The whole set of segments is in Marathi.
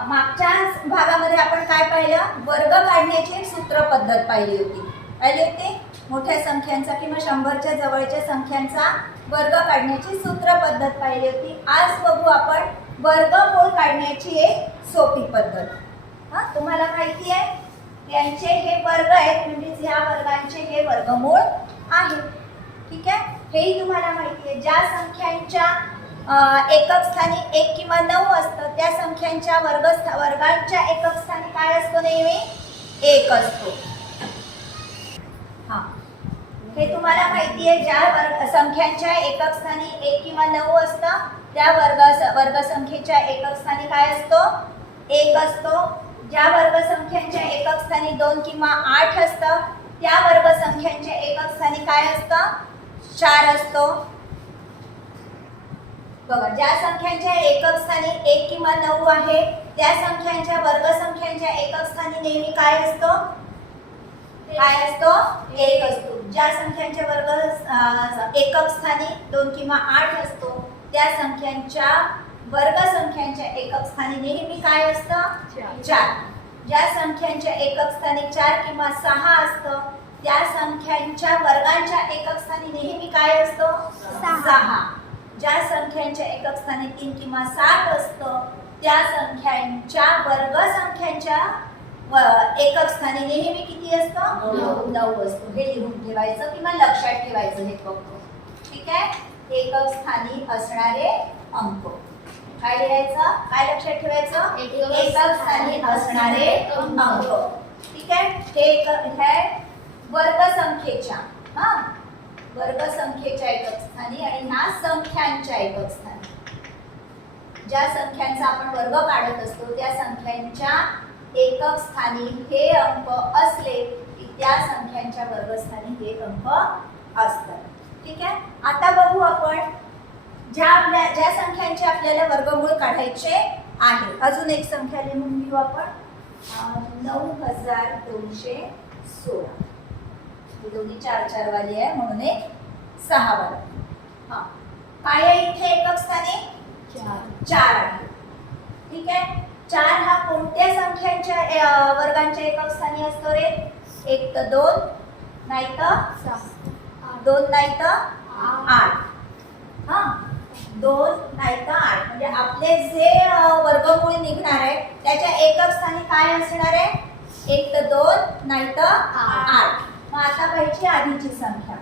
मागच्या भागामध्ये आपण काय पाहिलं, वर्ग काढण्याची एक सूत्र पद्धत पाहिली होती. मोठ्या संख्यांचा किंवा 100च्या जवळच्या संख्यांचा वर्ग काढण्याची सूत्र पद्धत पाहिली होती. आज बघू आपण वर्गमूळ काढण्याची एक सोपी पद्धत. तुम्हाला माहिती आहे यांचे हे वर्ग आहेत, म्हणजे या वर्गांचे हे वर्गमूळ आहे. ठीक आहे, हेही तुम्हाला माहिती आहे. ज्या संख्यांच्या एकक स्थानी 1 किंवा 9 असतं त्या संख्यांच्या वर्गांच्या एकक स्थानी काय असतो, नेहमी 1 असतो. हे तुम्हाला माहिती आहे. ज्या संख्यांच्या एकक स्थानी 1 किंवा 9 असतं त्या वर्गसंख्येच्या एकक स्थानी काय असतो, 1 असतो. ज्या वर्गसंख्यांच्या एकक स्थानी 2 किंवा 8 असतं त्या वर्गसंख्यांच्या एकक स्थानी काय असतं, 4 असतो. बघा, ज्या संख्यांच्या एकक स्थानी 1 किंवा 9 आहे त्या संख्यांच्या वर्गसंख्यांच्या एकक स्थानी नेहमी काय असतो, 1 असतो. ज्या संख्यांच्या एकक स्थानी 2 किंवा 8 असतो त्या संख्यांच्या वर्गसंख्यांच्या एकक स्थानी नेहमी काय असतं, 4. ज्या संख्यांच्या एकक स्थानी 4 किंवा 6 असतं त्या संख्यांच्या वर्गांच्या एकक स्थानी नेहमी काय असतो, 6. ज्या संख्यांच्या एकक स्थानी 3 किंवा 7 असतं त्या संख्यांच्या वर्गसंख्यांच्या एकक स्थानी नेहमी किती असतं, 9 असतो. हे लिहून ठेवायचं किंवा लक्षात ठेवायचं हे फक्त. ठीक आहे, एकक स्थानी असणारे अंक काय लिहायचं, काय लक्षात ठेवायचं, एकक स्थानी असणारे अंक. ठीक आहे, हे वर्गसंख्येच्या वर्गसंख्येच्या एकक स्थानी आणि ह्या संख्यांच्या एकक स्थानी ज्या संख्यांचा आपण वर्ग काढत असतो त्या संख्यांच्या एकक स्थानी हे अंक असले की त्या संख्यांच्या वर्गस्थानी हे अंक असतात. ठीक आहे, आता बघू आपण ज्या संख्यांचे आपल्याला वर्गमूळ काढायचे आहे. अजून एक संख्या लिहून घेऊ आपण, 9216. ही दोन्ही 4 वाली आहे म्हणून एक 6 वाली. काय आहे इथे एकक स्थानी, 4 आहे. ठीक आहे, 4 हा कोणत्या संख्यांच्या वर्गांच्या एकक स्थानी असतो रे, 1 तर 2 नाही तर 2 नाही तर 8. 2 नाही तर 8 म्हणजे आपले जे वर्गमूळ निघणार आहे त्याच्या एकक स्थानी काय असणार आहे, 1 तर 2 नाही तर 8. मग आता पाहिजे आधीची संख्या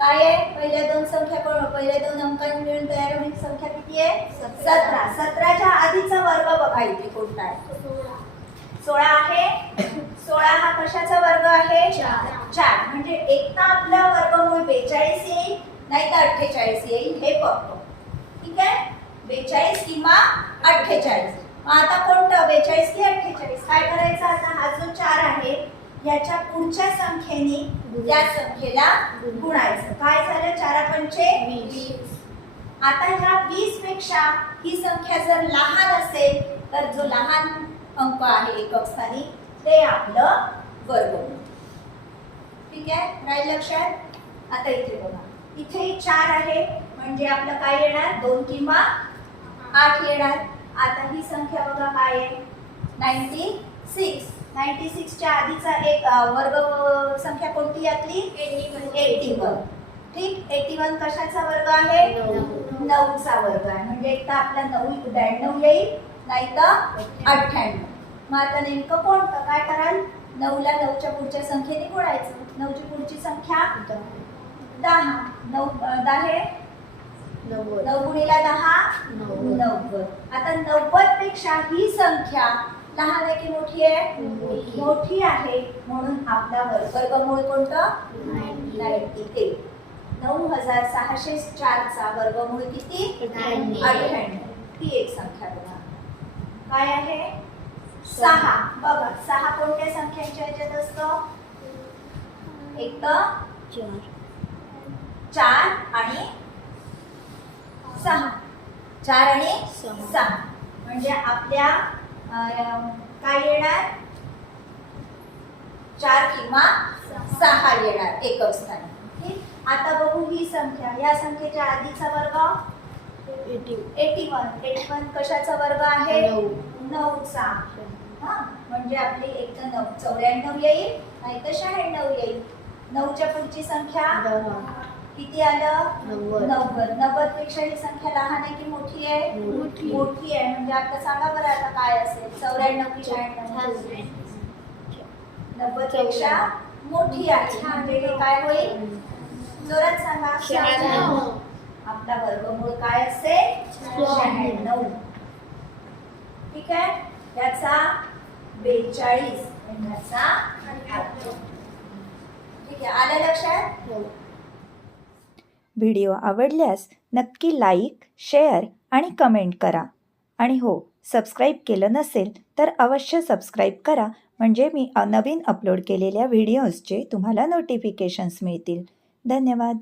काय आहे, पहिल्या 2 संख्या पहिल्या 2 अंकांनी मिळून तयार होईल संख्या किती आहे, 17. 17च्या आधीचा वर्ग बघा इथे कोणता आहे, 16 आहे. 16 हा कशाचा वर्ग आहे, 4. म्हणजे एक तर आपला वर्गमूळ 42 येईल नाही तर 48 येईल हे फक्त. ठीक आहे, 42 किंवा 48. आता कोणतं 42 की 48 काय करायचं, आता हा जो 4 आहे याच्या पुढच्या संख्येने त्या संख्येला गुणायचं. काय झालं, 4 पंचे 20. आता ह्या 20 पेक्षा ही संख्या जर लहान असेल तर जो लहान अंक आहे एकक स्थानी ते आपलं वर्गमूळ. ठीक आहे, राहील लक्षात. आता इथे बघा, इथे 4 आहे म्हणजे आपलं काय येणार, 2 किंवा 8 येणार. आता ही संख्या बघा काय आहे, 96. 96 च्या आधीचा एक वर्ग संख्या कोणती यातली, 81. ठीक, 81 कशाचा वर्ग आहे, 9चा वर्ग आहे. म्हणजे एक तर आपला 92 येईल नाही तर 98. मग आता नेमकं कोणतं, काय कराल, 9 ला 9च्या पुढच्या संख्येने गुणायचं. 9ची पुढची संख्या 10. 9 गुणिला 10 90. आता 90 पेक्षा ही संख्या लहान आहे की मोठी आहे, मोठी आहे. म्हणून आपला वर्गमूळ कोणतं, 98. 9604 चा वर्गमूळ किती, 98. ती एक संख्या बघा काय आहे, 6. बघा 6 कोणत्या संख्यांच्या ह्याच्यात असतो, एक तर 4 आणि 6. 4 आणि 6 म्हणजे आपल्या काय येणार, 4 किंवा 6 येणार एकक स्थानी. ठीक, आता बघू ही संख्या, या संख्येच्या आधीचा वर्ग 81. 81 कशाचा वर्ग आहे, 9चा हा म्हणजे आपली एक तर 94 येईल नाही तर 96 येईल. 9च्या पुढची संख्या किती आलं? 90. 90 पेक्षा ही संख्या लहान आहे की मोठी आहे? मोठी आहे. म्हणजे आता सांगा बरं आता काय असेल? 94 की 96? 90 पेक्षा मोठी आहे म्हणजे हे काय होईल? जोरात सांगा. आपला वर्गमूळ काय असेल? 96. ठीक आहे. याचा 42 आणि याचा 8. ठीक आहे. आलं लक्षात? व्हिडिओ आवडल्यास नक्की लाईक, शेअर आणि कमेंट करा. आणि हो, सबस्क्राईब केलं नसेल तर अवश्य सबस्क्राईब करा म्हणजे मी नवीन अपलोड केलेल्या व्हिडिओजचे तुम्हाला नोटिफिकेशन्स मिळतील. धन्यवाद.